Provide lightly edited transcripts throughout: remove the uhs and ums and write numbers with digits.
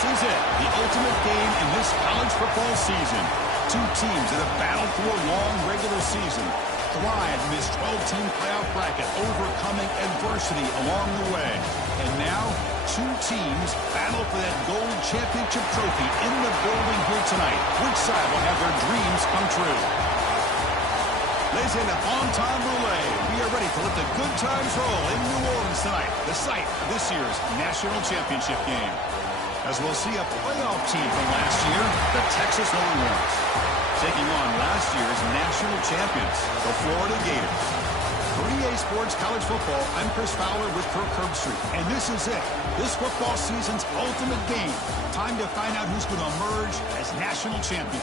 This is it, the ultimate game in this college football season. Two teams that have battled through a long regular season, thrived in this 12-team playoff bracket, overcoming adversity along the way. And now, two teams battle for that gold championship trophy in the building here tonight. Which side will have their dreams come true? Ladies and gentlemen, on-time relay. We are ready to let the good times roll in New Orleans tonight, the site of this year's national championship game. As we'll see a playoff team from last year, the Texas Longhorns, taking on last year's national champions, the Florida Gators. For EA Sports College Football, I'm Chris Fowler with Kirk Herbstreit, and this is it, this football season's ultimate game. Time to find out who's going to emerge as national champion.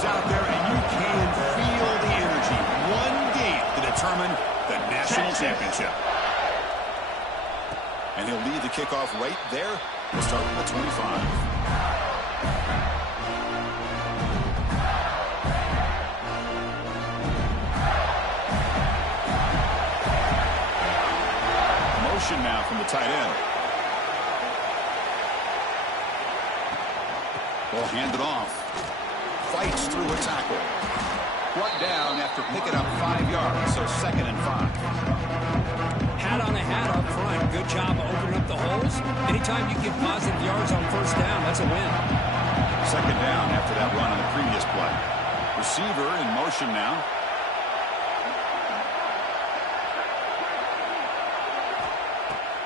Out there, and you can feel the energy. One game to determine the national championship. And he'll lead the kickoff right there. We'll start with the 25. Motion now from the tight end. Ball handed off. Fights through a tackle. Brought down after picking up 5 yards, so 2nd and 5. Hat on a hat up front. Good job of opening up the holes. Anytime you get positive yards on first down, that's a win. 2nd down after that run on the previous play. Receiver in motion now.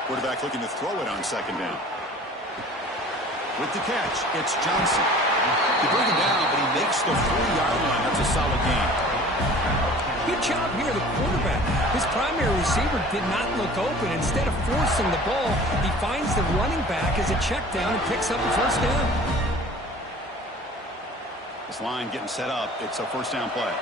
Quarterback looking to throw it on 2nd down. With the catch, it's Johnson. They bring him down, but he makes the 4-yard line. That's a solid gain. Good job here, the quarterback. His primary receiver did not look open. Instead of forcing the ball, he finds the running back as a check down and picks up the first down. This line getting set up. It's a first down play.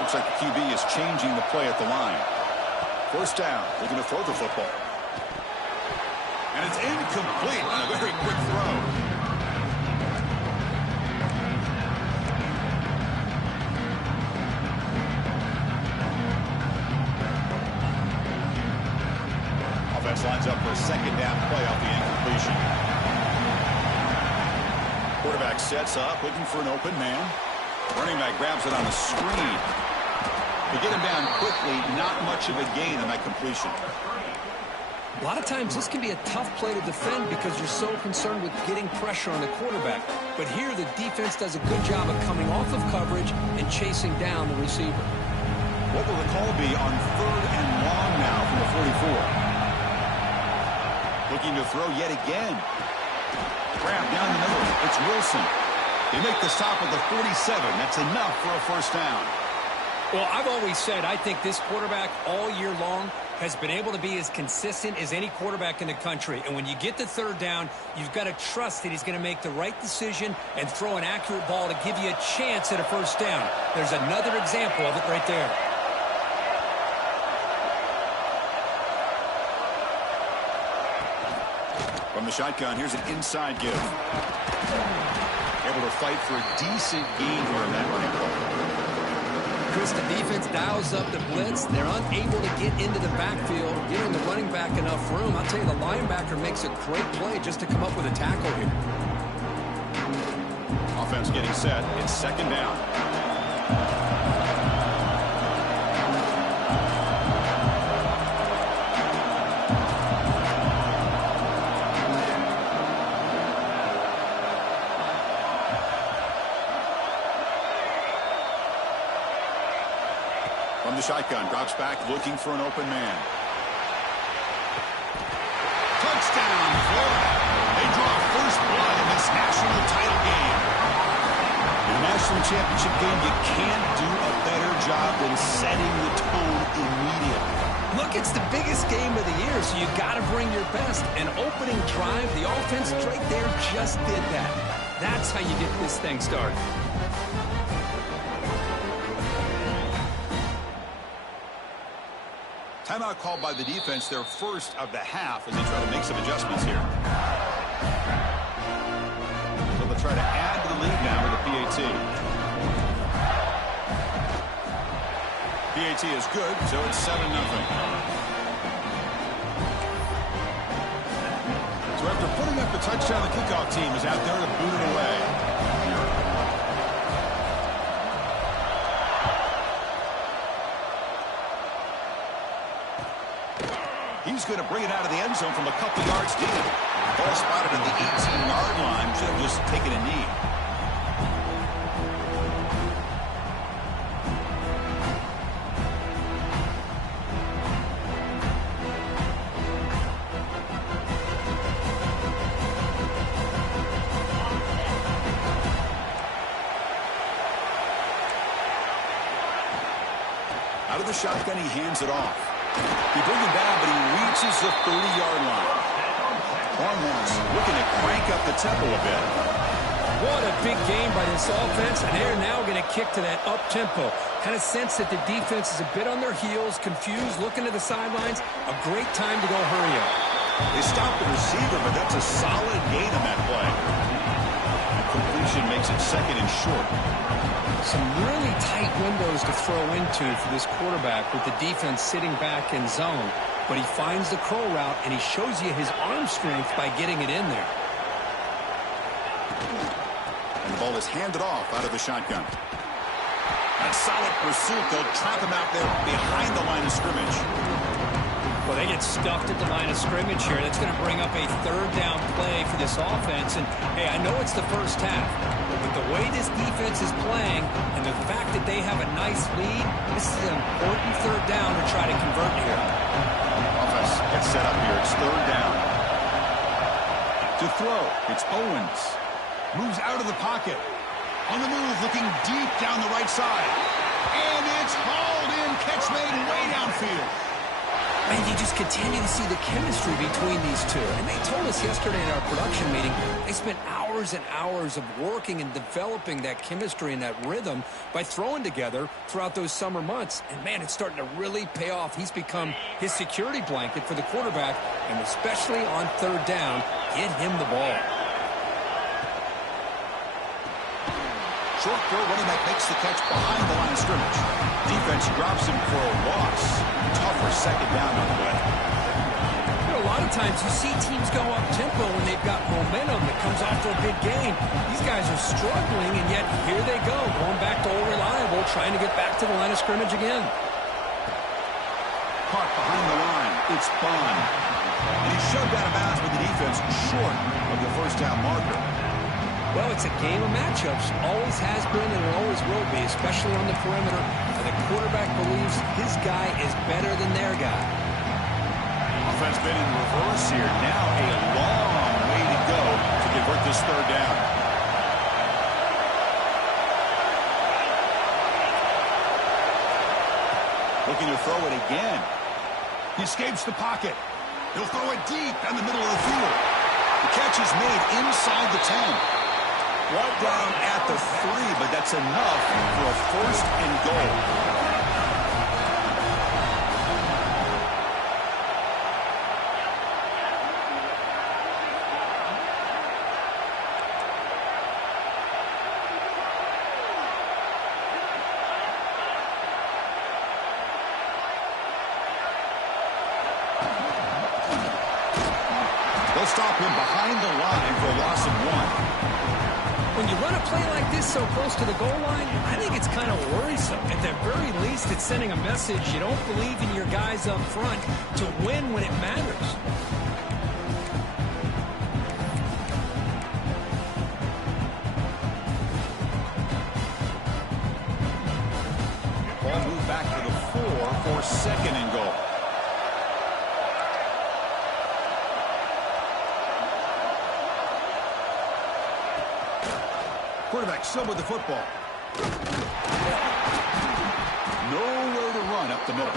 Looks like the QB is changing the play at the line. First down, looking to throw the football. And it's incomplete on a very quick throw. Offense lines up for a 2nd down play off the incompletion. Quarterback sets up, looking for an open man. Running back grabs it on the screen. To get him down quickly, not much of a gain on that completion. A lot of times this can be a tough play to defend because you're so concerned with getting pressure on the quarterback. But here the defense does a good job of coming off of coverage and chasing down the receiver. What will the call be on 3rd and long now from the 44? Looking to throw yet again. Grab down the middle. It's Wilson. They make the stop at the 47. That's enough for a first down. Well, I've always said I think this quarterback all year long has been able to be as consistent as any quarterback in the country. And when you get to 3rd down, you've got to trust that he's going to make the right decision and throw an accurate ball to give you a chance at a first down. There's another example of it right there. From the shotgun, here's an inside give. Able to fight for a decent gain here in that running play. Chris, the defense dials up the blitz. They're unable to get into the backfield, giving the running back enough room. I'll tell you, the linebacker makes a great play just to come up with a tackle here. Offense getting set. It's 2nd down. From the shotgun, drops back, looking for an open man. Touchdown, Florida. They draw first blood in this national title game. In a national championship game, you can't do a better job than setting the tone immediately. Look, it's the biggest game of the year, so you got to bring your best. An opening drive, the offense right there just did that. That's how you get this thing started. Timeout called by the defense, their first of the half, as they try to make some adjustments here. So they'll try to add to the lead now with the PAT. PAT is good, so it's 7-0. So after putting up the touchdown, the kickoff team is out there to boot it away. He's going to bring it out of the end zone from a couple yards deep. Ball spotted at the 18-yard line. Should have just taken a knee. Out of the shotgun, he hands it off. He brings it down, but he reaches the 30-yard line. Longhorns looking to crank up the tempo a bit. What a big game by this offense, and they're now going to kick to that up-tempo. Kind of sense that the defense is a bit on their heels, confused, looking to the sidelines. A great time to go hurry up. They stopped the receiver, but that's a solid gain on that play. Completion makes it second and short. Some really tight windows to throw into for this quarterback with the defense sitting back in zone. But he finds the curl route, and he shows you his arm strength by getting it in there. And the ball is handed off out of the shotgun. That solid pursuit. They'll trap him out there behind the line of scrimmage. Well, they get stuffed at the line of scrimmage here. That's going to bring up a third down play for this offense. And, hey, I know it's the first half, but the way this defense is playing and the fact that they have a nice lead, this is an important third down to try to convert here. Offense gets set up here. It's third down. To throw, it's Owens. Moves out of the pocket. On the move, looking deep down the right side. And it's hauled in. Catch made way downfield. And you just continue to see the chemistry between these two. And they told us yesterday in our production meeting, they spent hours and hours of working and developing that chemistry and that rhythm by throwing together throughout those summer months. And, man, it's starting to really pay off. He's become his security blanket for the quarterback, and especially on third down, get him the ball. Short throw, running back makes the catch behind the line of scrimmage. Defense drops him for a loss. Tougher second down on the way. You know, a lot of times you see teams go up-tempo when they've got momentum that comes off a big game. These guys are struggling, and yet here they go, going back to old reliable, trying to get back to the line of scrimmage again. Caught behind the line. It's Bond. And he's shoved out of bounds with the defense short of the first down marker. Well, it's a game of matchups. Always has been and it always will be, especially on the perimeter. And the quarterback believes his guy is better than their guy. Offense been in reverse here. Now a long way to go to convert this third down. Looking to throw it again. He escapes the pocket. He'll throw it deep down the middle of the field. The catch is made inside the 10. Brought down at the 3, but that's enough for a first and goal. They'll stop him behind the line for a loss of 1. When you run a play like this so close to the goal line, I think it's kind of worrisome. At the very least, it's sending a message you don't believe in your guys up front to win when it matters. Ball moved back to the 4 for second and goal. Quarterback still with the football. Nowhere to run up the middle.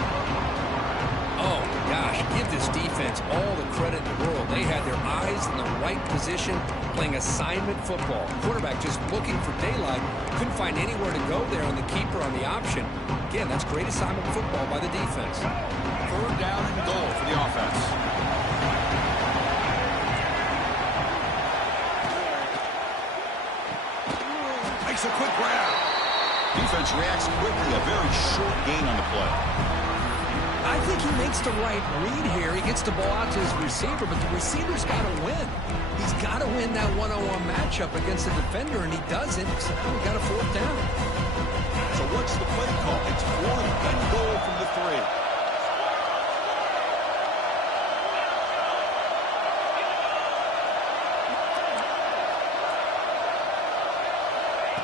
Oh, gosh, give this defense all the credit in the world. They had their eyes in the right position, playing assignment football. Quarterback just looking for daylight. Couldn't find anywhere to go there on the keeper on the option. again, that's great assignment football by the defense. Third down and goal for the offense. Makes a quick grab. Defense reacts quickly. A very short gain on the play. I think he makes the right read here. He gets the ball out to his receiver, but the receiver's got to win. He's got to win that one-on-one matchup against the defender, and he doesn't. So now we've got a fourth down. So what's the play call? It's fourth and goal from the 3.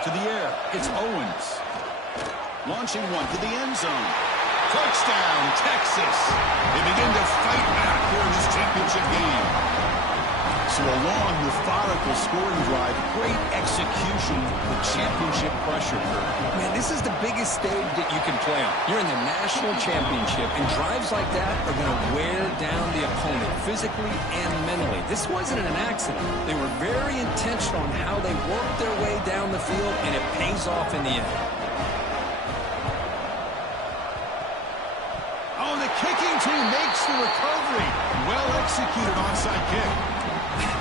To the air, it's Owens. Launching one to the end zone. Touchdown, Texas. They begin to fight back here in this championship game. So a long, methodical scoring drive, great execution, the championship pressure curve. Man, this is the biggest stage that you can play on. You're in the national championship, and drives like that are going to wear down the opponent physically and mentally. This wasn't an accident. They were very intentional on how they worked their way down the field, and it pays off in the end. Oh, the kicking team makes the recovery. Well executed onside kick.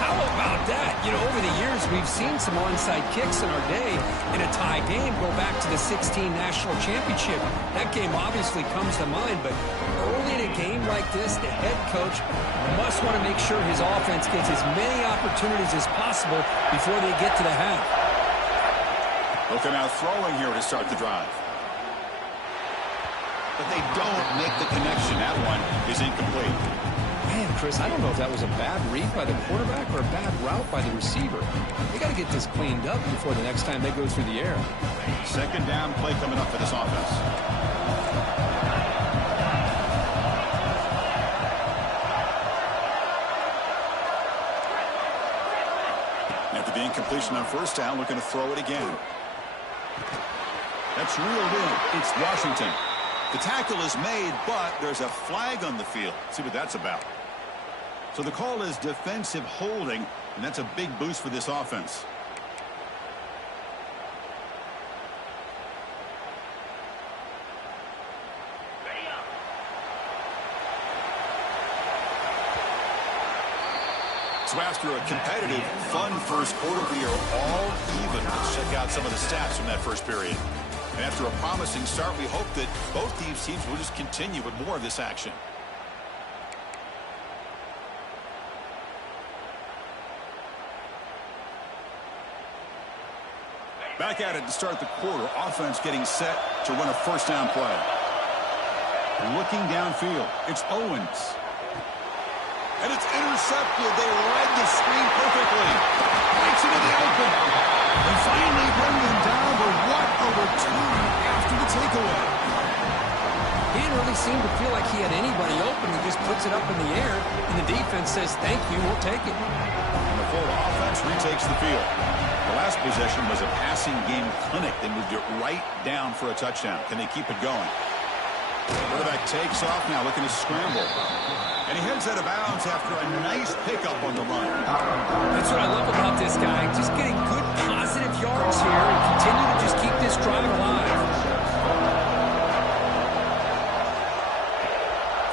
How about that? You know, over the years, we've seen some onside kicks in our day in a tie game go back to the 16 national championship. That game obviously comes to mind, but early in a game like this, the head coach must want to make sure his offense gets as many opportunities as possible before they get to the half. Looking out throwing here to start the drive. But they don't make the connection. That one is incomplete. Man, Chris, I don't know if that was a bad read by the quarterback or a bad route by the receiver. They got to get this cleaned up before the next time they go through the air. Second down play coming up for this offense. After the incompletion on first down, looking to throw it again. That's reeled in. It's Washington. The tackle is made, but there's a flag on the field. Let's see what that's about. So the call is defensive holding, and that's a big boost for this offense. So after a competitive, fun first quarter, we are all even. Let's check out some of the stats from that first period. And after a promising start, we hope that both these teams will just continue with more of this action. Back at it to start the quarter. Offense getting set to run a first down play. Looking downfield, it's Owens. And it's intercepted. They read the screen perfectly. Breaks into the open. And finally bring them down, but what a return after the takeaway. He didn't really seem to feel like he had anybody open. He just puts it up in the air, and the defense says, thank you, we'll take it. And the Florida offense retakes the field. The last possession was a passing game clinic. They moved it right down for a touchdown. Can they keep it going? Quarterback takes off now, looking to scramble. And he heads out of bounds after a nice pickup on the run. That's what I love about this guy. Just getting good, positive yards here and continue to just keep this drive alive.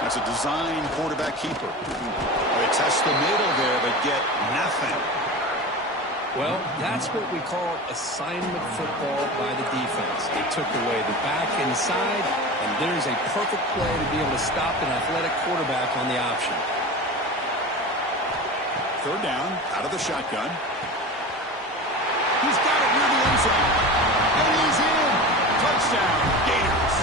That's a design quarterback keeper. They test the middle there, but get nothing. Well, that's what we call assignment football by the defense. They took away the back inside, and there's a perfect play to be able to stop an athletic quarterback on the option. Third down, out of the shotgun. He's got it near the end zone. And he's in. Touchdown, Gators.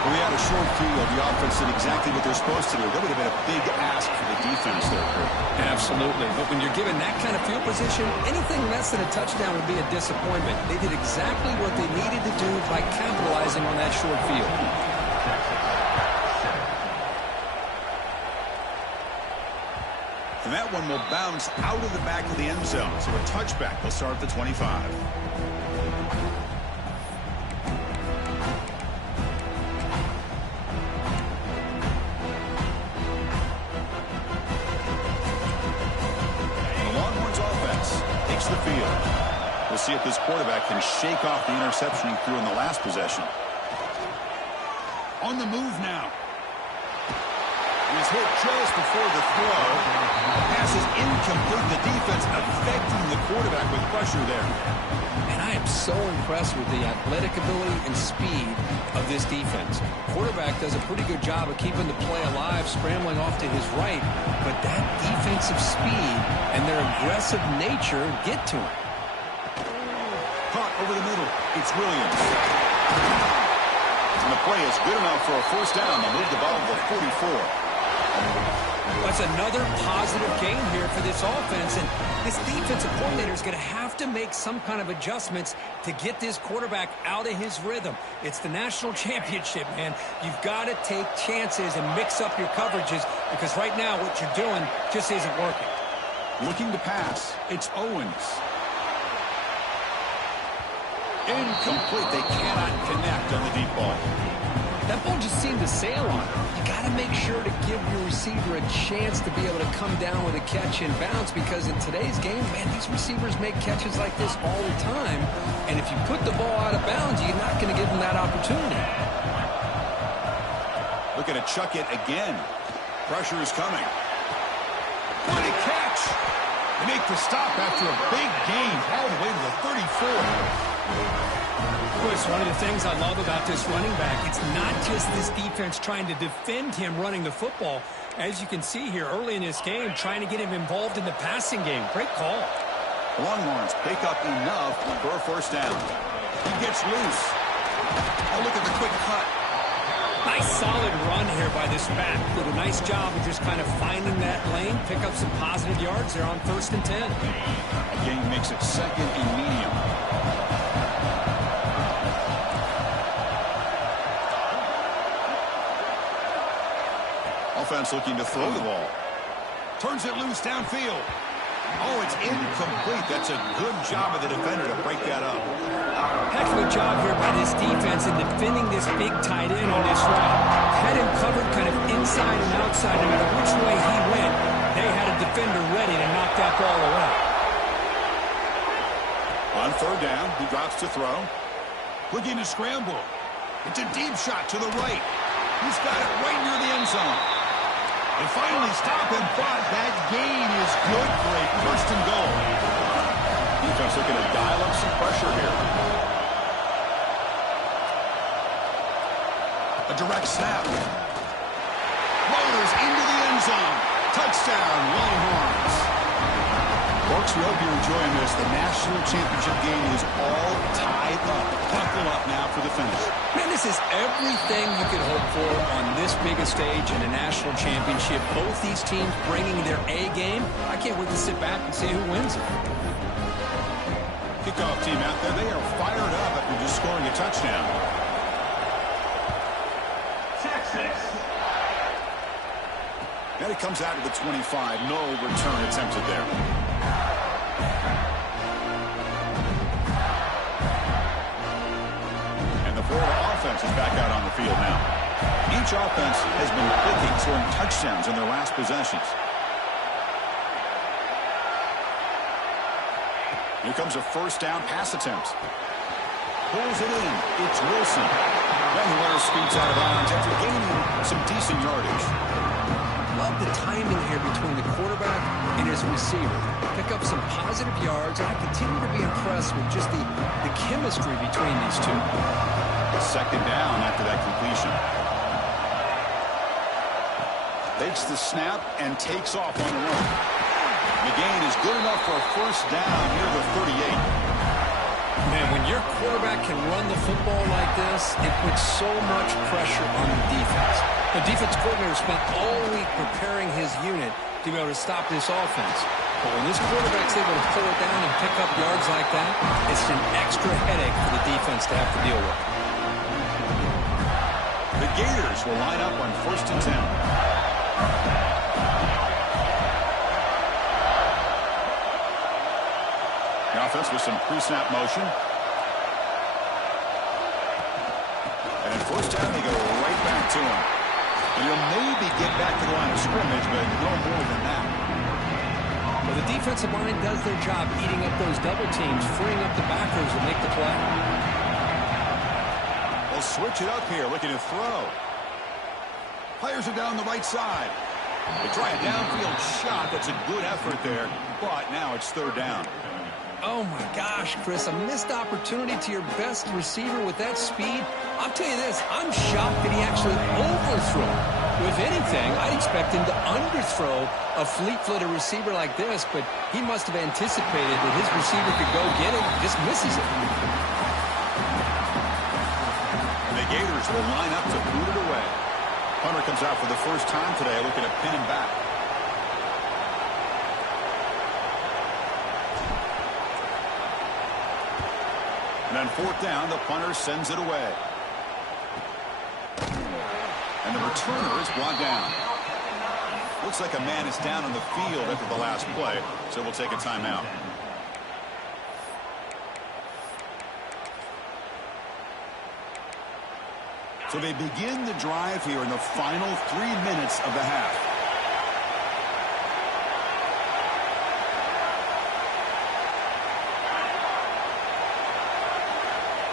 We had a short field. The offense did exactly what they're supposed to do. That would have been a big ask for the defense there, Kurt. Absolutely. But when you're given that kind of field position, anything less than a touchdown would be a disappointment. They did exactly what they needed to do by capitalizing on that short field. And that one will bounce out of the back of the end zone. So a touchback will start at the 25. The field. We'll see if this quarterback can shake off the interception he threw in the last possession. On the move now. He's hit just before the throw. Pass is incomplete. The defense affecting the quarterback with pressure there. And I am so impressed with the athletic ability and speed of this defense. Quarterback does a pretty good job of keeping the play alive, scrambling off to his right. But that defensive speed and their aggressive nature get to him. Caught over the middle. It's Williams. And the play is good enough for a first down. They move the ball to the 44. That's another positive game here for this offense, and this defensive coordinator is going to have to make some kind of adjustments to get this quarterback out of his rhythm. It's the national championship, man. You've got to take chances and mix up your coverages because right now what you're doing just isn't working. Looking to pass. It's Owens. Incomplete. They cannot connect on the deep ball. That ball just seemed to sail on him. You got to make sure to give your receiver a chance to be able to come down with a catch and bounce because in today's game, man, these receivers make catches like this all the time. And if you put the ball out of bounds, you're not going to give them that opportunity. Looking to chuck it again. Pressure is coming. What a catch! They make the stop after a big gain all the way to the 34. Chris, one of the things I love about this running back, it's not just this defense trying to defend him running the football. As you can see here early in this game, trying to get him involved in the passing game. Great call. Longhorns pick up enough for a first down. He gets loose. Oh, look at the quick cut. Nice solid run here by this back. Did a nice job of just kind of finding that lane, pick up some positive yards there on 1st and 10. Again, makes it second and medium. Offense looking to throw the ball. Turns it loose downfield. Oh, it's incomplete. That's a good job of the defender to break that up. Heck of a job here by this defense in defending this big tight end on this route. Had him covered kind of inside and outside. No matter which way he went, they had a defender ready to knock that ball away. On 3rd down, he drops to throw. Looking to scramble. It's a deep shot to the right. He's got it right near the end zone. They finally stop him, but that gain is good for a 1st and goal. Defense looking to dial up some pressure here. A direct snap. Motors into the end zone. Touchdown, Longhorns. Folks, we hope you're enjoying this. The national championship game is all tied up. Buckle up now for the finish. Man, this is everything you could hope for on this big a stage in a national championship. Both these teams bringing their A game. I can't wait to sit back and see who wins it. Kickoff team out there. They are fired up after just scoring a touchdown. Texas. And it comes out to the 25. No return attempted there. Florida offense is back out on the field now. Each offense has been clicking, scoring touchdowns in their last possessions. Here comes a 1st down pass attempt. Pulls it in. It's Wilson. Then the runner scoots out of bounds after gaining some decent yardage. Love the timing here between the quarterback and his receiver. Pick up some positive yards, and I continue to be impressed with just the chemistry between these two. 2nd down after that completion. Takes the snap and takes off on the run. The gain is good enough for a 1st down near the 38. Man, when your quarterback can run the football like this, it puts so much pressure on the defense. The defense coordinator spent all week preparing his unit to be able to stop this offense. But when this quarterback's able to pull it down and pick up yards like that, it's an extra headache for the defense to have to deal with. The Gators will line up on 1st and 10. The offense with some pre-snap motion. And in 1st down, they go right back to him. And he'll maybe get back to the line of scrimmage, but no more than that. Well, the defensive line does their job eating up those double teams, freeing up the backers to make the play. They'll switch it up here, looking to throw. Players are down the right side. They try a downfield shot. That's a good effort there, but now it's third down. Oh, my gosh, Chris, a missed opportunity to your best receiver with that speed. I'll tell you this, I'm shocked that he actually overthrew. If anything, I'd expect him to underthrow a fleet-footed receiver like this, but he must have anticipated that his receiver could go get it and just misses it. The Gators will line up to boot it away. Punter comes out for the first time today, looking to pin him back. And on fourth down, the punter sends it away. And the returner is brought down. Looks like a man is down on the field after the last play, so we'll take a timeout. So they begin the drive here in the final 3 minutes of the half.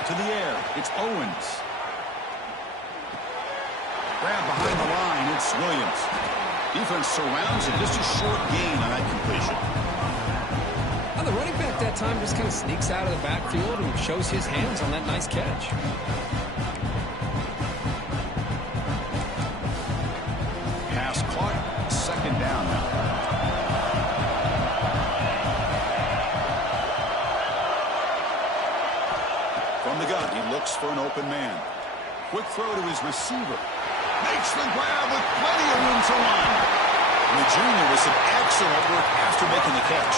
To the air, it's Owens. Grab behind the line, it's Williams. Defense surrounds him, just a short gain on that completion. Well, the running back that time just kind of sneaks out of the backfield and shows his hands on that nice catch. Pass caught, second down now. From the gun, he looks for an open man. Quick throw to his receiver. Makes the grab with plenty of room to run. And the junior with some excellent work after making the catch.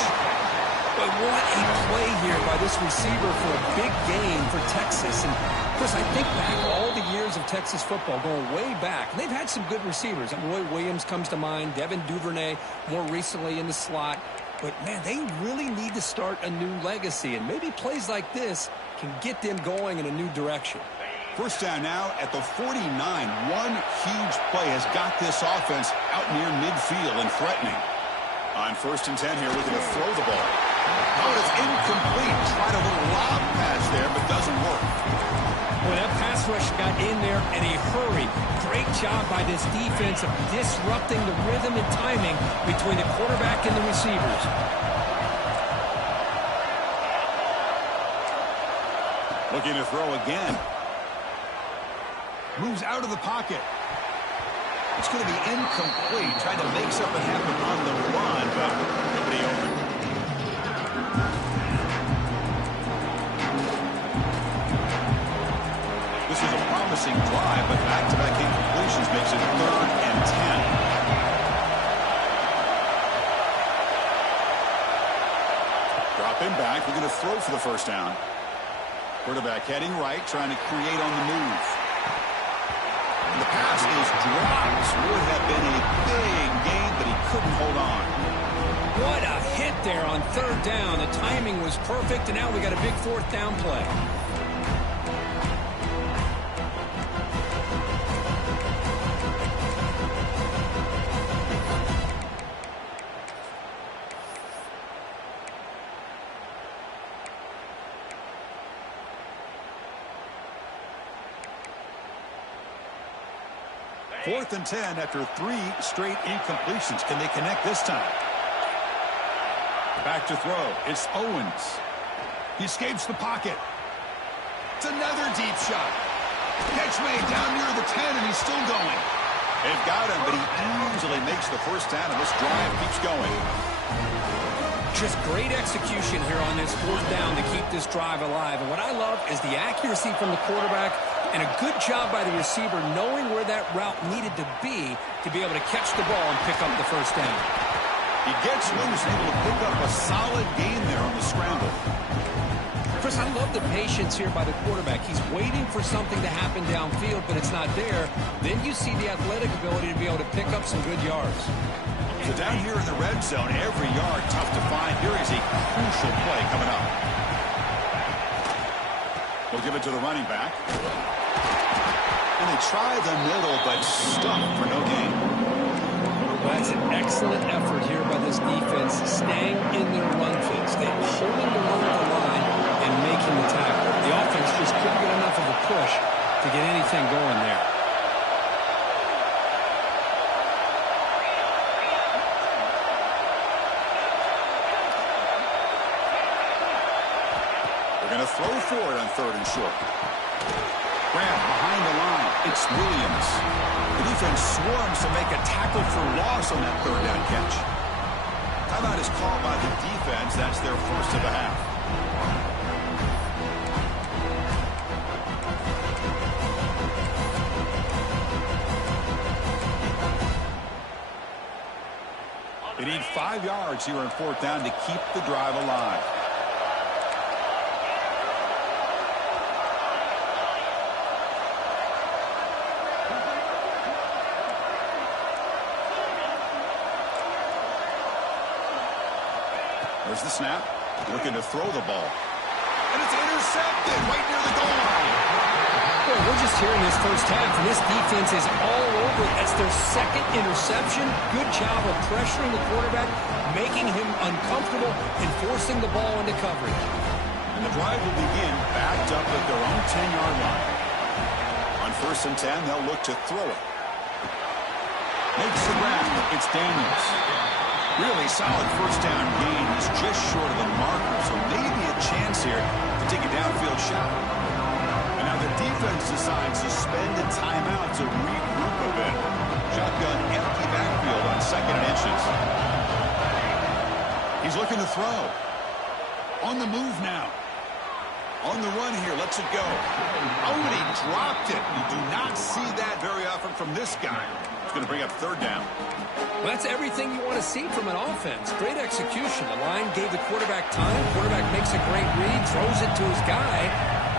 But what a play here by this receiver for a big gain for Texas. And, of course, I think back all the years of Texas football, going way back. And they've had some good receivers. Roy Williams comes to mind, Devin Duvernay more recently in the slot. But, man, they really need to start a new legacy. And maybe plays like this can get them going in a new direction. First down now at the 49. One huge play has got this offense out near midfield and threatening. On 1st and 10 here, looking to throw the ball. Oh, it's incomplete. Tried a little lob pass there, but doesn't work. Well, that pass rush got in there in a hurry. Great job by this defense of disrupting the rhythm and timing between the quarterback and the receivers. Looking to throw again. Moves out of the pocket. It's going to be incomplete. Trying to make something happen on the run, but nobody open. This is a promising drive, but back-to-back incompletions makes it 3rd and 10. Dropping back. We're going to throw for the first down. Quarterback heading right, trying to create on the move. And the pass is dropped. Would have been a big gain, but he couldn't hold on. What a hit there on 3rd down. The timing was perfect, and now we got a big 4th down play. Fourth and 10 after 3 straight incompletions. Can they connect this time? Back to throw. It's Owens. He escapes the pocket. It's another deep shot. Catch made down near the 10, and he's still going. They've got him, but he easily makes the first down, and this drive keeps going. Just great execution here on this 4th down to keep this drive alive. And what I love is the accuracy from the quarterback and a good job by the receiver knowing where that route needed to be able to catch the ball and pick up the first down. He gets loose, able to pick up a solid gain there on the scramble. Chris, I love the patience here by the quarterback. He's waiting for something to happen downfield, but it's not there. Then you see the athletic ability to be able to pick up some good yards. So down here in the red zone, every yard tough to find. Here is a crucial play coming up. We'll give it to the running back. And they try the middle, but stuck for no gain. Well, that's an excellent effort here by this defense, staying in their run fix. They're holding the run at the line and making the tackle. The offense just couldn't get enough of a push to get anything going there. throw for it on 3rd and short. Grant behind the line. It's Williams. The defense swarms to make a tackle for loss on that 3rd down catch. Timeout is called by the defense. That's their first of the half. They need 5 yards here on 4th down to keep the drive alive. There's the snap. Looking to throw the ball. And it's intercepted right near the goal line. Well, we're just hearing this first half, and this defense is all over it. That's their 2nd interception. Good job of pressuring the quarterback, making him uncomfortable, and forcing the ball into coverage. And the drive will begin backed up at their own 10-yard line. On 1st and 10, they'll look to throw it. Makes the grab. It's Daniels. Really solid first down gain. Is just short of the marker, so maybe a chance here to take a downfield shot. And now the defense decides to spend a timeout to regroup a bit. Shotgun empty backfield on 2nd and inches. He's looking to throw. On the move now. On the run here, lets it go. Oh, and he dropped it. You do not see that very often from this guy. It's going to bring up 3rd down. Well, that's everything you want to see from an offense. Great execution. The line gave the quarterback time. Quarterback makes a great read, throws it to his guy,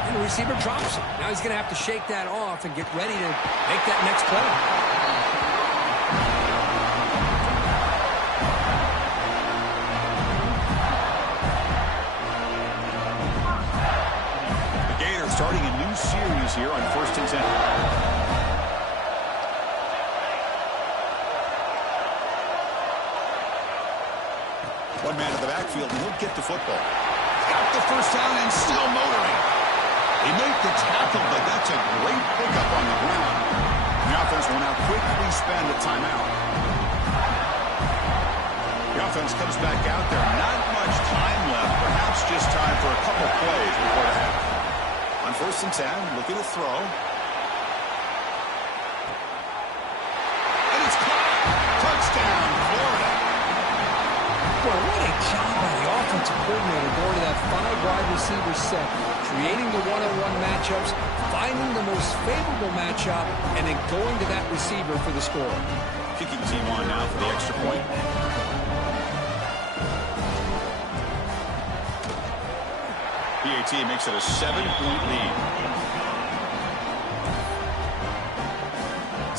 and the receiver drops it. Now he's going to have to shake that off and get ready to make that next play. The Gators starting a new series here on 1st and 10. One man in the backfield, and he'll get the football. Got the first down and still motoring. They make the tackle, but that's a great pickup on the ground. The offense will now quickly spend a timeout. The offense comes back out there. Not much time left. Perhaps just time for a couple plays before the half. On 1st and 10, looking to throw. And it's caught. Touchdown, Florida. Well, what a job by the offensive coordinator going to that 5-wide receiver set, creating the one-on-one matchups, finding the most favorable matchup, and then going to that receiver for the score. Kicking team on now for the extra point. PAT makes it a 7-point lead.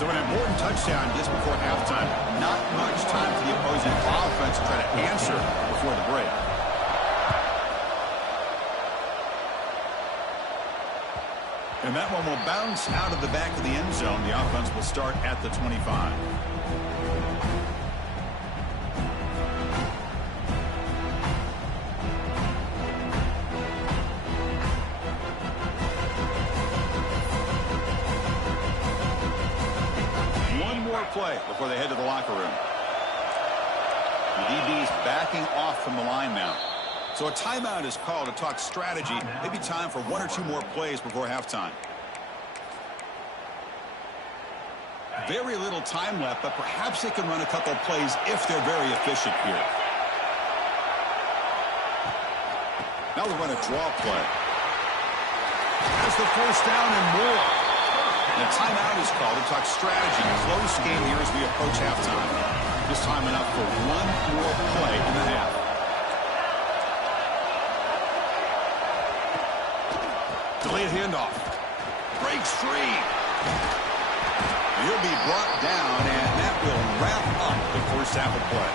So an important touchdown just before halftime. Not much time for the opposing offense to try to answer before the break. And that one will bounce out of the back of the end zone. The offense will start at the 25. Play before they head to the locker room. The DB's backing off from the line now. So a timeout is called to talk strategy. Maybe time for 1 or 2 more plays before halftime. Very little time left, but perhaps they can run a couple plays if they're very efficient here. Now they'll run a draw play. Has the first down and more. And a timeout is called to talk strategy. Close game here as we approach halftime. This time enough for 1 more play in the half. Delayed handoff. Breaks free. He'll be brought down, and that will wrap up the first half of play.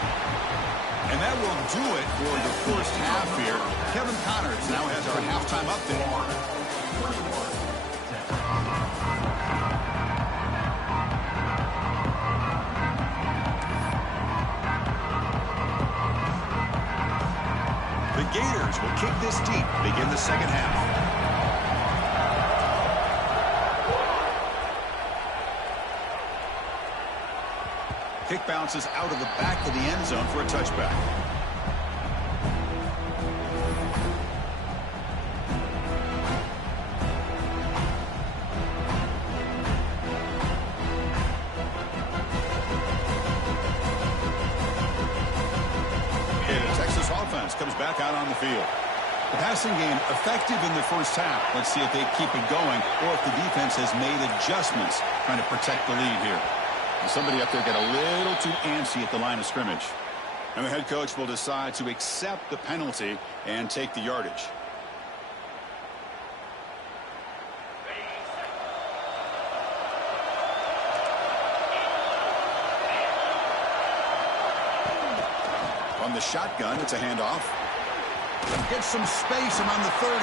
And that will do it for the first half here. Kevin Connors now has our halftime update. The Gators will kick this deep, begin the second half. Kick bounces out of the back of the end zone for a touchback. offense comes back out on the field. The passing game effective in the first half. Let's see if they keep it going or if the defense has made adjustments trying to protect the lead here. And somebody up there got a little too antsy at the line of scrimmage. And the head coach will decide to accept the penalty and take the yardage. On the shotgun, it's a handoff. Gets some space around the 30.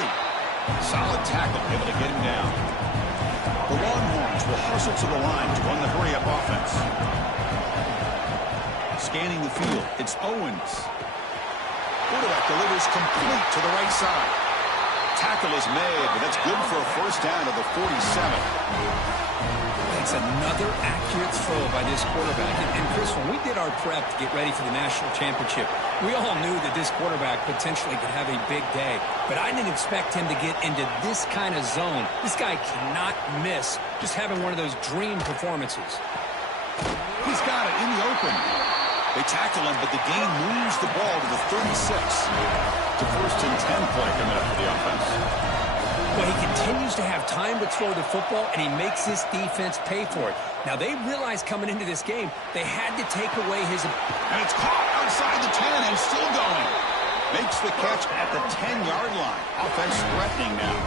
Solid tackle, able to get him down. The Longhorns will hustle to the line to run the hurry-up offense. Scanning the field, it's Owens. Quarterback delivers complete to the right side. Tackle is made, but that's good for a first down to the 47. It's another accurate throw by this quarterback. And Chris, when we did our prep to get ready for the national championship, we all knew that this quarterback potentially could have a big day. But I didn't expect him to get into this kind of zone. This guy cannot miss just having one of those dream performances. He's got it in the open. They tackle him, but the gain moves the ball to the 36. It's a 1st and 10 play coming up for the offense. Well, he continues to have time to throw the football, and he makes this defense pay for it. Now, they realized coming into this game, they had to take away his... And it's caught outside the 10 and still going. Makes the catch at the 10-yard line. Offense threatening now.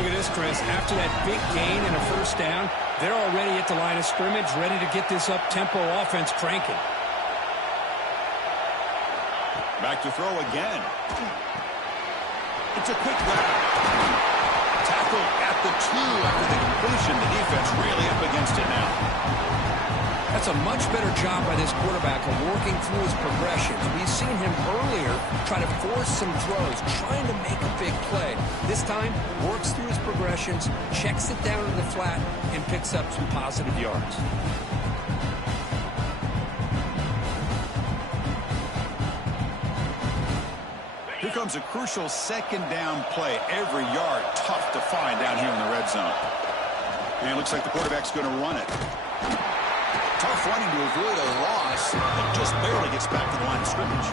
Look at this, Chris. After that big gain and a first down, they're already at the line of scrimmage, ready to get this up-tempo offense cranking. Back to throw again. It's a quick grab. Tackle at the 2 after the completion. The defense really up against it now. That's a much better job by this quarterback of working through his progressions. We've seen him earlier try to force some throws, trying to make a big play. This time, works through his progressions, checks it down to the flat, and picks up some positive yards. Here comes a crucial second down play. Every yard tough to find down here in the red zone. And it looks like the quarterback's going to run it. Tough running to avoid a loss, but just barely gets back to the line of scrimmage.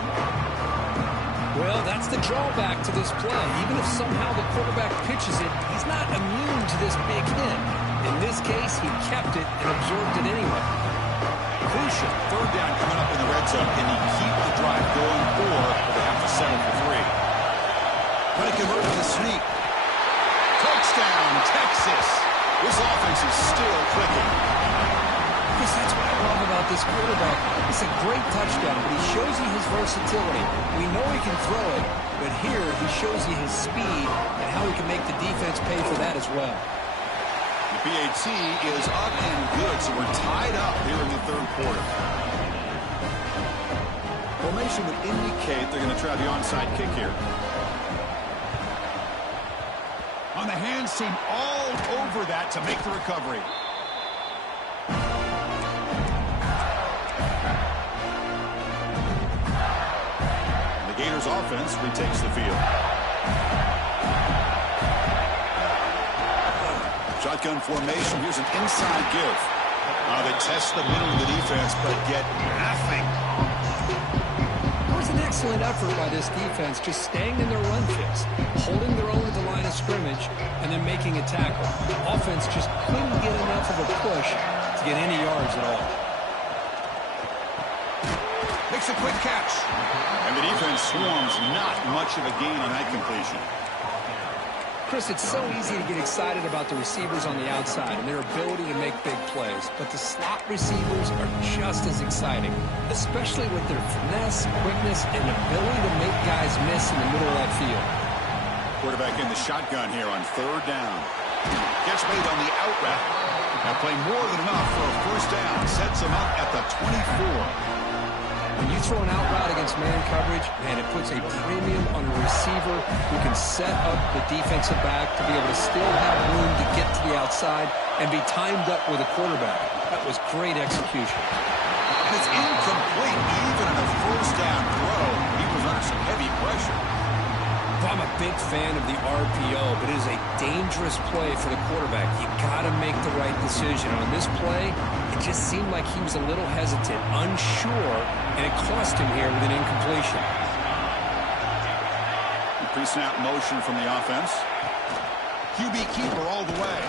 Well, that's the drawback to this play. Even if somehow the quarterback pitches it, he's not immune to this big hit. In this case, he kept it and absorbed it anyway. Crucial. 3rd down coming up in the red zone. Can he keep the drive going, or will they have to settle for 3? But it converted with a sneak. Touchdown, Texas. This offense is still clicking. Chris, that's what I love about this quarterback. It's a great touchdown, but he shows you his versatility. We know he can throw it, but here he shows you his speed and how he can make the defense pay for that as well. The PAT is up and good, so we're tied up here in the 3rd quarter. Formation would indicate they're going to try the onside kick here. On the hands team all over that to make the recovery. The Gators offense retakes the field. Shotgun formation. Here's an inside give. They test the middle of the defense, but get nothing. It was an excellent effort by this defense, just staying in their run fits, holding their own at the line of scrimmage, and then making a tackle. The offense just couldn't get enough of a push to get any yards at all. Makes a quick catch. And the defense swarms, not much of a gain on that completion. Chris, it's so easy to get excited about the receivers on the outside and their ability to make big plays, but the slot receivers are just as exciting, especially with their finesse, quickness, and ability to make guys miss in the middle of that field. Quarterback in the shotgun here on 3rd down. Gets made on the out route. That play more than enough for a first down. Sets him up at the 24. When you throw an out route against man coverage, man, it puts a premium on a receiver who can set up the defensive back to be able to still have room to get to the outside and be timed up with a quarterback. That was great execution. It's incomplete. Even in a first down throw, he was under some heavy pressure. Well, I'm a big fan of the RPO, but it is a dangerous play for the quarterback. You got to make the right decision. On this play, it just seemed like he was a little hesitant, unsure, and it cost him here with an incompletion. Pre-snap motion from the offense. QB keeper all the way.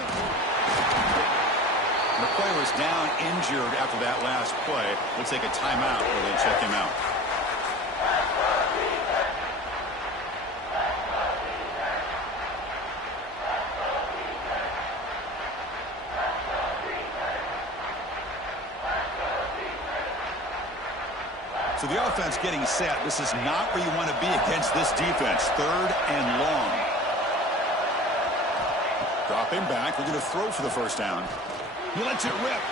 The player was down injured after that last play. We'll take a timeout or they check him out. So the offense getting set. This is not where you want to be against this defense. 3rd and long. Dropping back. We're going to throw for the first down. He lets it rip.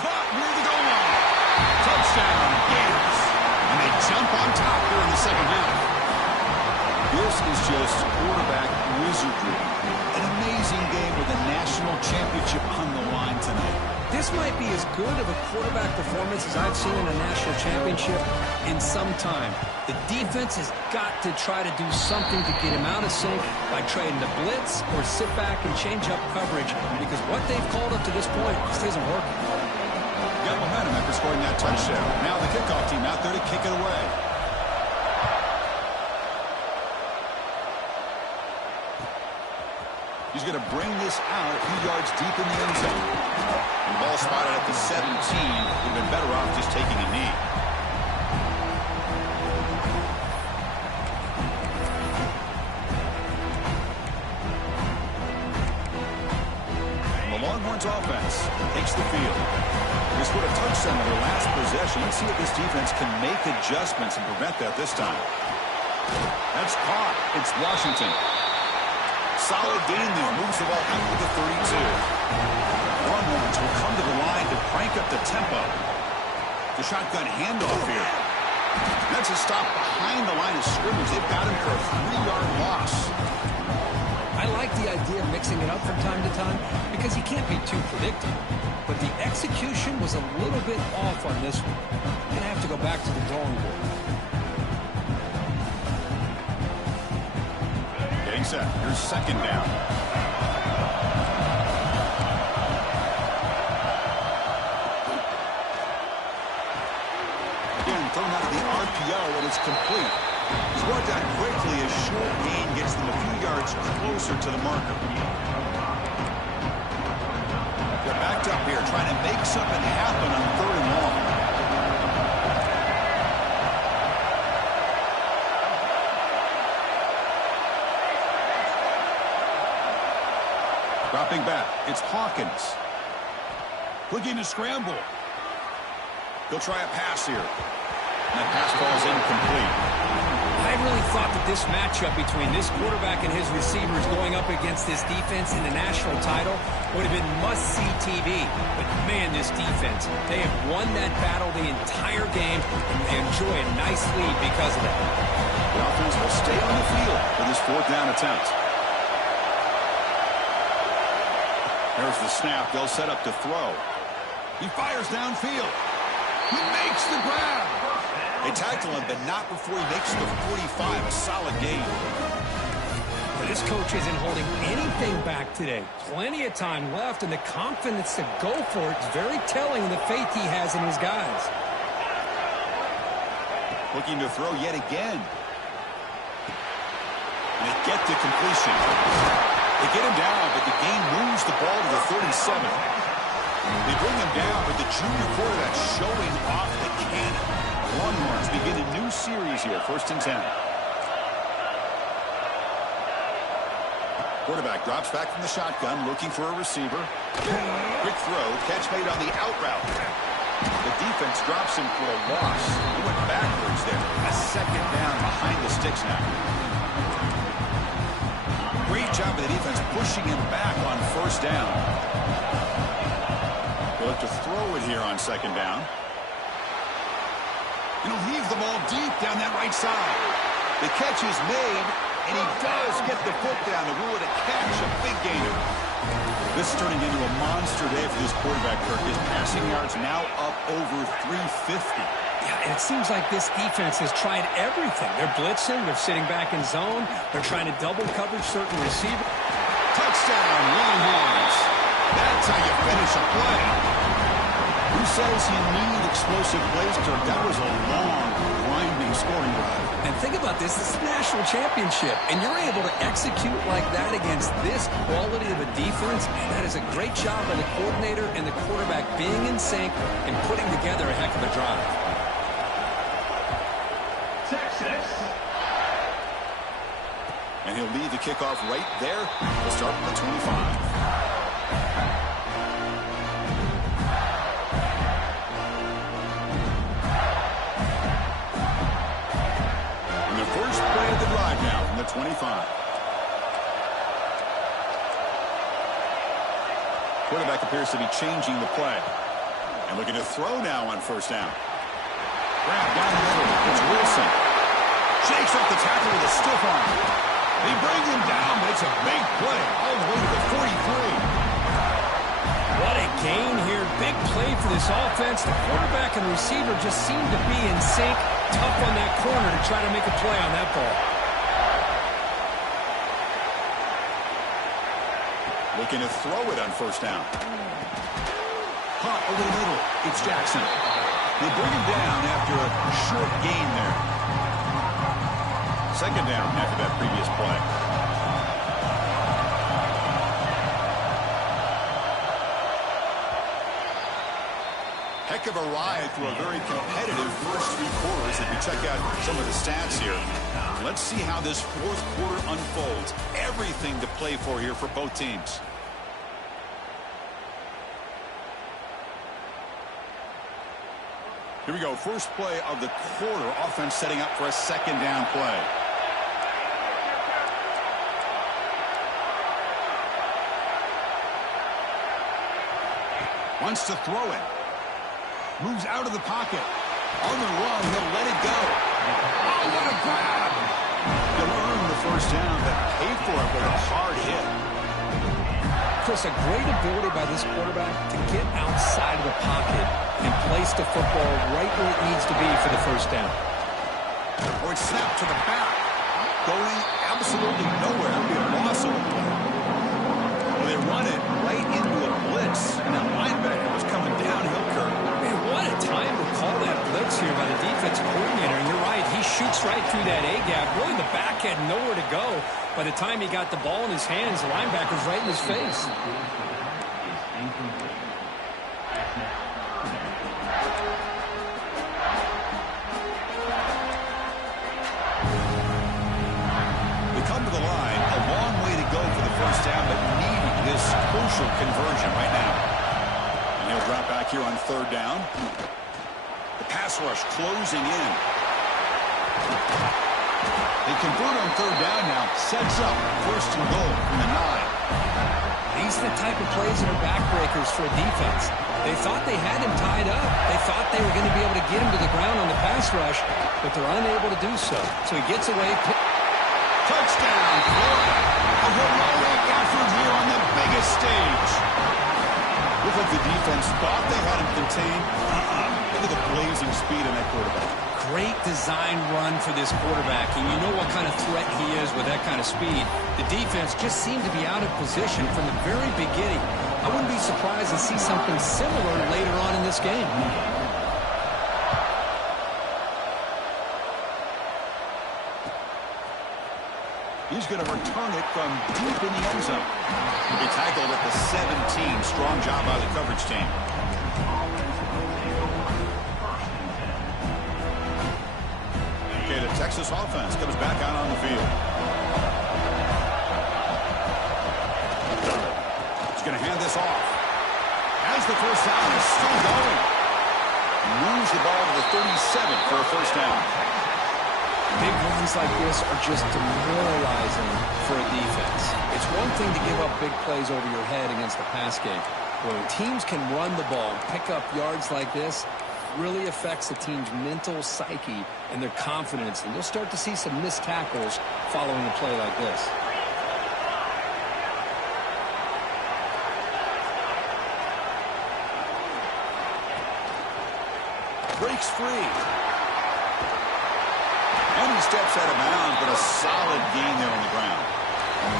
Caught near the goal line. Touchdown, Gators. And they jump on top here in the second half. This is just quarterback wizardry. An amazing game with a national championship on the line tonight. This might be as good of a quarterback performance as I've seen in a national championship in some time. The defense has got to try to do something to get him out of sync by trading the blitz or sit back and change up coverage, because what they've called up to this point just isn't working. Got momentum after scoring that touchdown. Now the kickoff team out there to kick it away. He's going to bring this out a few yards deep in the end zone. And the ball spotted at the 17. Would have been better off just taking a knee. And the Longhorns offense takes the field. They scored a touchdown on their last possession. Let's see if this defense can make adjustments and prevent that this time. That's caught. It's Washington. Solid gain there. Moves the ball out to the 32. Longhorns will come to the line to crank up the tempo. The shotgun handoff here. That's a stop behind the line of scrimmage. They've got him for a 3-yard loss. I like the idea of mixing it up from time to time because you can't be too predictable. But the execution was a little bit off on this one. You're going to have to go back to the drawing board. Set. Here's second down. Again, thrown out of the RPO, and it's complete. He's worked out quickly. A short gain gets them a few yards closer to the marker. They're backed up here, trying to make something happen on 3rd and long. Dropping back, it's Hawkins. Looking to scramble. He'll try a pass here. And that pass falls incomplete. I really thought that this matchup between this quarterback and his receivers going up against this defense in the national title would have been must-see TV. But, man, this defense, they have won that battle the entire game, and they enjoy a nice lead because of that. The offense will stay on the field for this 4th down attempt. There's the snap. They'll set up to throw. He fires downfield. He makes the grab. They tackle him, but not before he makes the 45. A solid gain. But this coach isn't holding anything back today. Plenty of time left, and the confidence to go for it is very telling of the faith he has in his guys. Looking to throw yet again. And they get the completion. They get him down, but the gain moves the ball to the 37. They bring him down, but the junior quarterback showing off the cannon. Longhorns begin a new series here, 1st and 10. Quarterback drops back from the shotgun, looking for a receiver. Quick throw, catch made on the out route. The defense drops him for a loss. He went backwards there. A 2nd down behind the sticks now. Great job of the defense pushing him back on 1st down. They'll have to throw it here on 2nd down. And he'll heave the ball deep down that right side. The catch is made, and he does get the foot down to rule it a catch, a big gainer. This is turning into a monster day for this quarterback, Kirk. His passing yards now up over 350. Yeah, and it seems like this defense has tried everything. They're blitzing, they're sitting back in zone, they're trying to double coverage certain receivers. Touchdown, Longhorns. That's how you finish a play. Who says you need explosive plays, Kirk? That was a long, grinding scoring drive. And think about this is a national championship, and you're able to execute like that against this quality of a defense, and that is a great job by the coordinator and the quarterback being in sync and putting together a heck of a drive. Texas. And he'll lead the kickoff right there. We'll start with the 25. First play of the drive now from the 25. Quarterback appears to be changing the play. And looking to throw now on first down. Grab down the middle. It's Wilson. Shakes off the tackle with a stiff arm. They bring him down, but it's a big play all the way to the 43. What a gain here. Big play for this offense. The quarterback and receiver just seem to be in sync. Tough on that corner to try to make a play on that ball. Looking to throw it on first down. Caught over the middle. It's Jackson. They bring him down after a short gain there. Second down after that previous play. Heck of a ride through a very competitive first three quarters as we check out some of the stats here. Let's see how this fourth quarter unfolds. Everything to play for here for both teams. Here we go. First play of the quarter. Offense setting up for a second down play. Wants to throw it. Moves out of the pocket. On the run, he'll let it go. Oh, what a grab! He'll earn the first down, but pay for it with a hard hit. Chris, a great ability by this quarterback to get outside of the pocket and place the football right where it needs to be for the first down. Or it's snapped to the back. Going absolutely nowhere. It'll be a loss of a play. Well, they run it right into a blitz, and that linebacker was coming downhill, Kirk. What a time to call that blitz here by the defensive coordinator. And you're right, he shoots right through that A-gap. Really, the back had nowhere to go. By the time he got the ball in his hands, the linebacker's right in his face. We come to the line, a long way to go for the first down, but needing this crucial conversion right now. And he'll drop back here on third down. The pass rush closing in. They convert on third down now. Sets up first and goal from the 9. These are the type of plays that are backbreakers for a defense. They thought they had him tied up. They thought they were going to be able to get him to the ground on the pass rush, but they're unable to do so. So he gets away. Touchdown, Florida. A heroic effort here on the biggest stage. Looked like the defense thought they had him contained. Look at the blazing speed in that quarterback. Great design run for this quarterback, and you know what kind of threat he is with that kind of speed. The defense just seemed to be out of position from the very beginning. I wouldn't be surprised to see something similar later on in this game. He's going to return it from deep in the end zone. He'll be tackled at the 17. Strong job by the coverage team. Okay, the Texas offense comes back out on the field. He's going to hand this off. As the first down is still going. Moves the ball to the 37 for a first down. Big runs like this are just demoralizing for a defense. It's one thing to give up big plays over your head against the pass game. When teams can run the ball and pick up yards like this, it really affects the team's mental psyche and their confidence. And you'll start to see some missed tackles following a play like this. breaks free. And he steps out of bounds, but a solid gain there on the ground.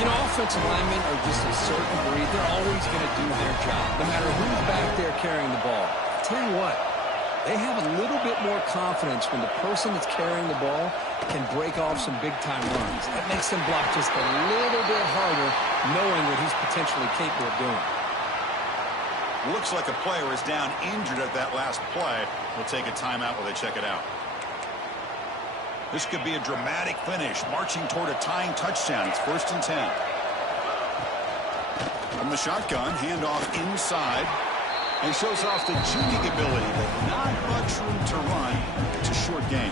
You know, offensive linemen are just a certain breed. They're always going to do their job, no matter who's back there carrying the ball. I'll tell you what, they have a little bit more confidence when the person that's carrying the ball can break off some big-time runs. That makes them block just a little bit harder, knowing what he's potentially capable of doing. Looks like a player is down injured at that last play. We'll take a timeout while they check it out. This could be a dramatic finish, marching toward a tying touchdown. It's 1st and 10. From the shotgun, handoff inside. And shows off the juking ability, but not much room to run. It's a short game.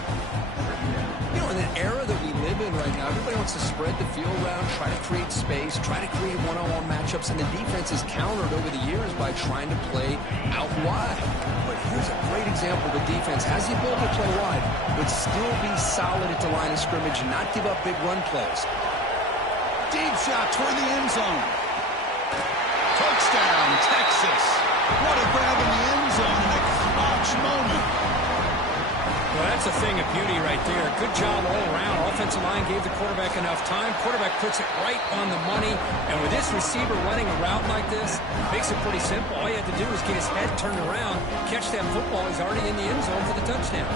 You know, in the era that we live in right now, everybody wants to spread the field around, try to create space, try to create one-on-one matchups, and the defense is countered over the years by trying to play out wide. But here's a great example. The defense has the ability to play wide, but still be solid at the line of scrimmage and not give up big run plays. Deep shot toward the end zone. Touchdown, Texas. What a grab in the end zone in a clutch moment. Well, that's a thing of beauty right there. Good job all around. Offensive line gave the quarterback enough time. Quarterback puts it right on the money. And with this receiver running a route like this, makes it pretty simple. All you have to do is get his head turned around, catch that football. He's already in the end zone for the touchdown.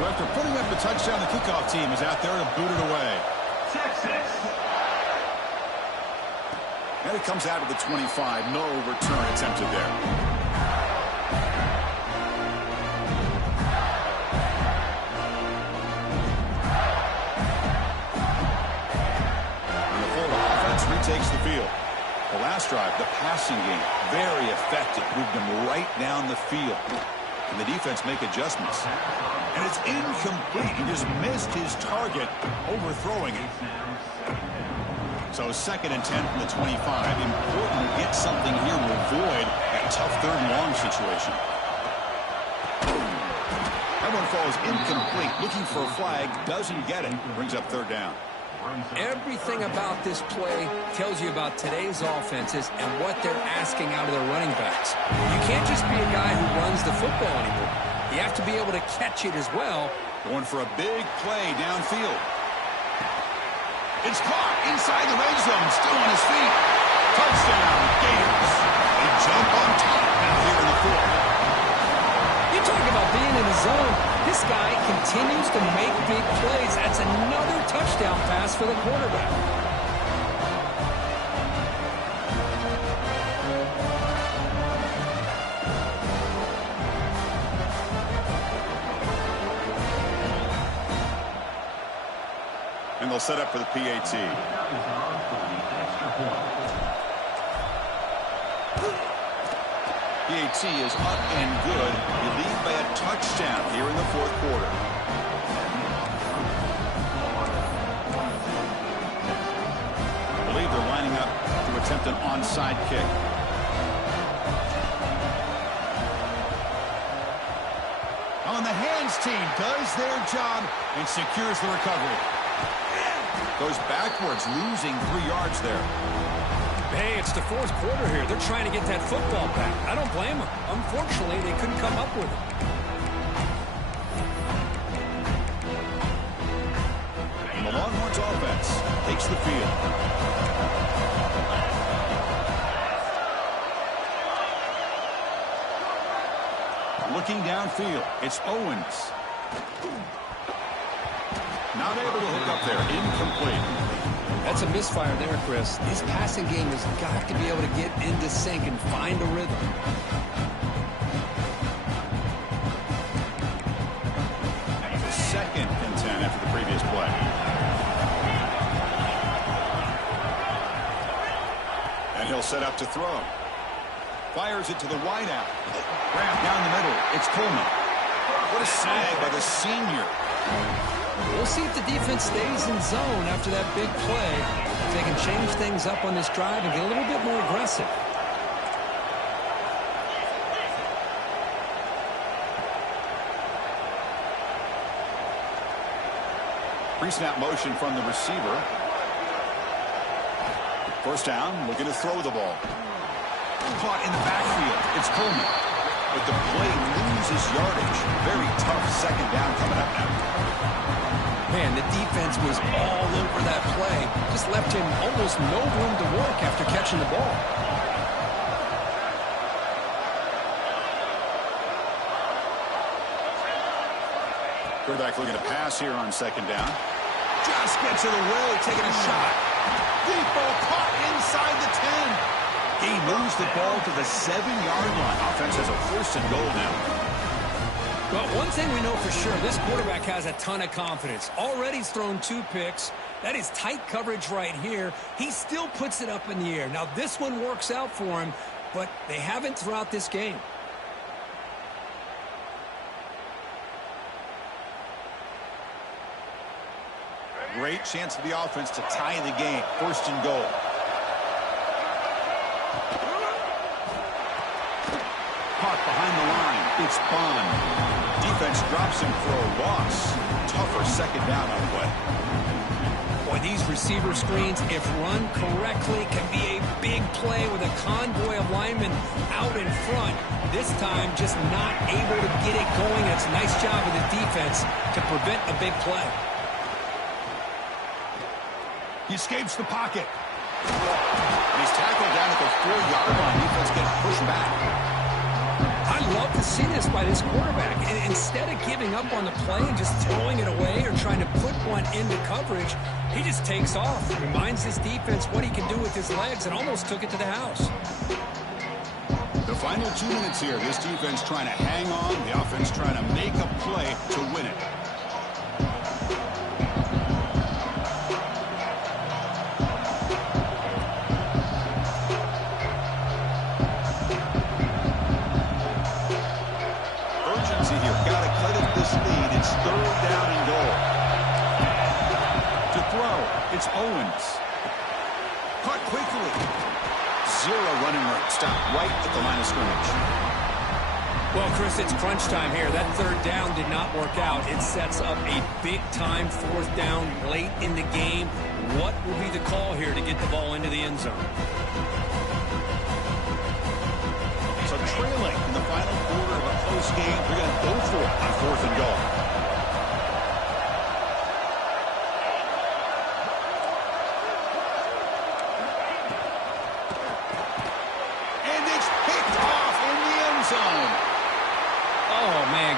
So after putting up the touchdown, the kickoff team is out there to boot it away. Texas. And it comes out of the 25. No return attempted there. Takes the field. The last drive, the passing game, very effective. Moved him right down the field. And the defense make adjustments. And it's incomplete. He just missed his target, overthrowing it. So 2nd and 10 from the 25. Important to get something here to avoid that tough 3rd and long situation. That one falls incomplete. Looking for a flag, doesn't get it. Brings up 3rd down. Everything about this play tells you about today's offenses and what they're asking out of their running backs. You can't just be a guy who runs the football anymore. You have to be able to catch it as well. Going for a big play downfield. It's caught inside the red zone, still on his feet. Touchdown, Gators. They jump on top now here in the 4th. You talk about being in the zone. This guy continues to make big plays. That's another touchdown pass for the quarterback. And they'll set up for the PAT. PAT is up and good. You lead by a touchdown here in the 4th quarter. I believe they're lining up to attempt an onside kick. On the hands team does their job and secures the recovery. Goes backwards, losing 3 yards there. Hey, it's the 4th quarter here. They're trying to get that football back. I don't blame them. Unfortunately, they couldn't come up with it. And the Longhorns offense takes the field. Looking downfield, it's Owens. Not able to hook up there. Incomplete. That's a misfire there, Chris. His passing game has got to be able to get into sync and find a rhythm. It's 2nd and 10 after the previous play. And he'll set up to throw. Fires it to the wideout. Wrapped down the middle. It's Coleman. What a snag by the senior. We'll see if the defense stays in zone after that big play. If they can change things up on this drive and get a little bit more aggressive. Pre-snap motion from the receiver. 1st down, looking to throw the ball. Caught in the backfield. It's Coleman. But the play loses yardage. Very tough second down coming up now. Man, the defense was all over that play. Just left him almost no room to work after catching the ball. Quarterback looking to pass here on second down. Just gets it away, taking a shot. Deep ball caught inside the 10. He moves the ball to the 7-yard line. Offense has a first and goal now. Well, one thing we know for sure, this quarterback has a ton of confidence. Already he's thrown 2 picks. That is tight coverage right here. He still puts it up in the air. Now, this one works out for him, but they haven't throughout this game. Great chance for the offense to tie the game. First and goal. Caught behind the line. It's Bond. Defense drops him for a loss. Tougher second down on the play. Boy, these receiver screens, if run correctly, can be a big play with a convoy of linemen out in front. This time, just not able to get it going. It's a nice job of the defense to prevent a big play. He escapes the pocket. And he's tackled down at the 4-yard line. Defense getting pushed back. I love to see this by this quarterback. And instead of giving up on the play and just throwing it away or trying to put one into coverage, he just takes off. Reminds his defense what he can do with his legs and almost took it to the house. The final 2 minutes here. This defense trying to hang on. The offense trying to make a play to win it. It's Owens. Caught quickly. 0 running room. Stop right at the line of scrimmage. Well, Chris, it's crunch time here. That 3rd down did not work out. It sets up a big-time 4th down late in the game. What will be the call here to get the ball into the end zone? So trailing in the final quarter of a close game, they're going to go for it on 4th and goal.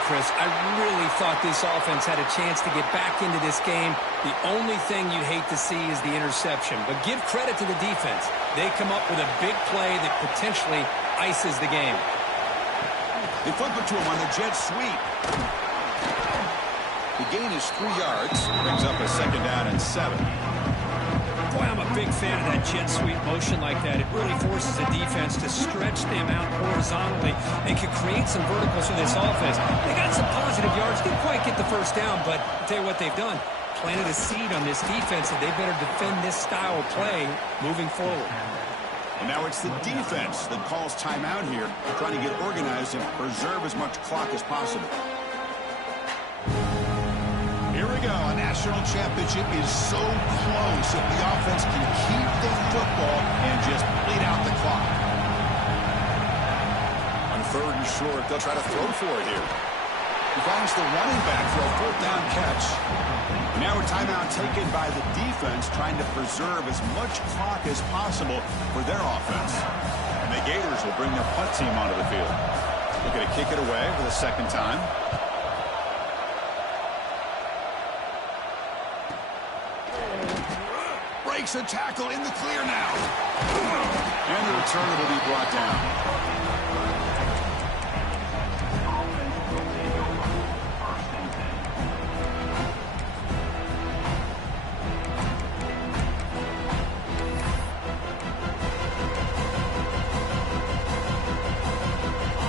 Chris, I really thought this offense had a chance to get back into this game. The only thing you'd hate to see is the interception. But give credit to the defense. They come up with a big play that potentially ices the game. They flip it to him on the jet sweep. The gain is 3 yards. Brings up a second down and 7. Boy, I'm a big fan of that jet sweep motion like that. It really forces the defense to stretch them out horizontally and can create some verticals for this offense. They got some positive yards. Didn't quite get the first down, but I'll tell you what they've done. Planted a seed on this defense that they better defend this style of play moving forward. And now it's the defense that calls timeout here, trying to get organized and preserve as much clock as possible. Here we go. A national championship is so close if the offense can keep the football and just bleed out the clock. On 3rd and short, they'll try to throw for it here. He finds the running back for a 4th down catch. Now a timeout taken by the defense, trying to preserve as much clock as possible for their offense. And the Gators will bring their punt team onto the field. Looking to kick it away for the 2nd time. Breaks a tackle in the clear now. And the return will be brought down.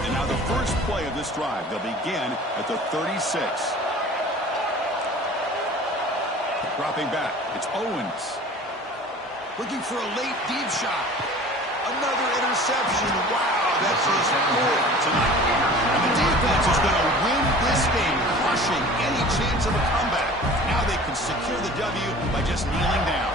And now the first play of this drive, they'll begin at the 36. Dropping back, it's Owens. Looking for a late deep shot. Another interception. Wow, that's just good tonight. And the defense is going to win this game, crushing any chance of a comeback. Now they can secure the W by just kneeling down.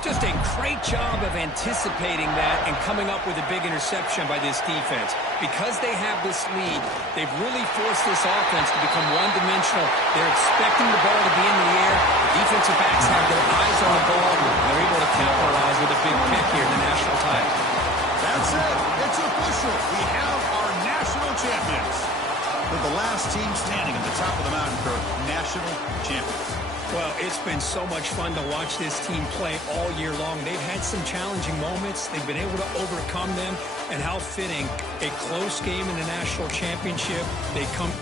Just a great job of anticipating that and coming up with a big interception by this defense. Because they have this lead, they've really forced this offense to become one-dimensional. They're expecting the ball to be in the air. The defensive backs have their eyes on the ball. They're able to capitalize with a big pick here in the national title. That's it. It's official. We have our national champions. With the last team standing at the top of the mountain, Kirk, national champions. Well, it's been so much fun to watch this team play all year long. They've had some challenging moments. They've been able to overcome them. And how fitting, a close game in the national championship. They come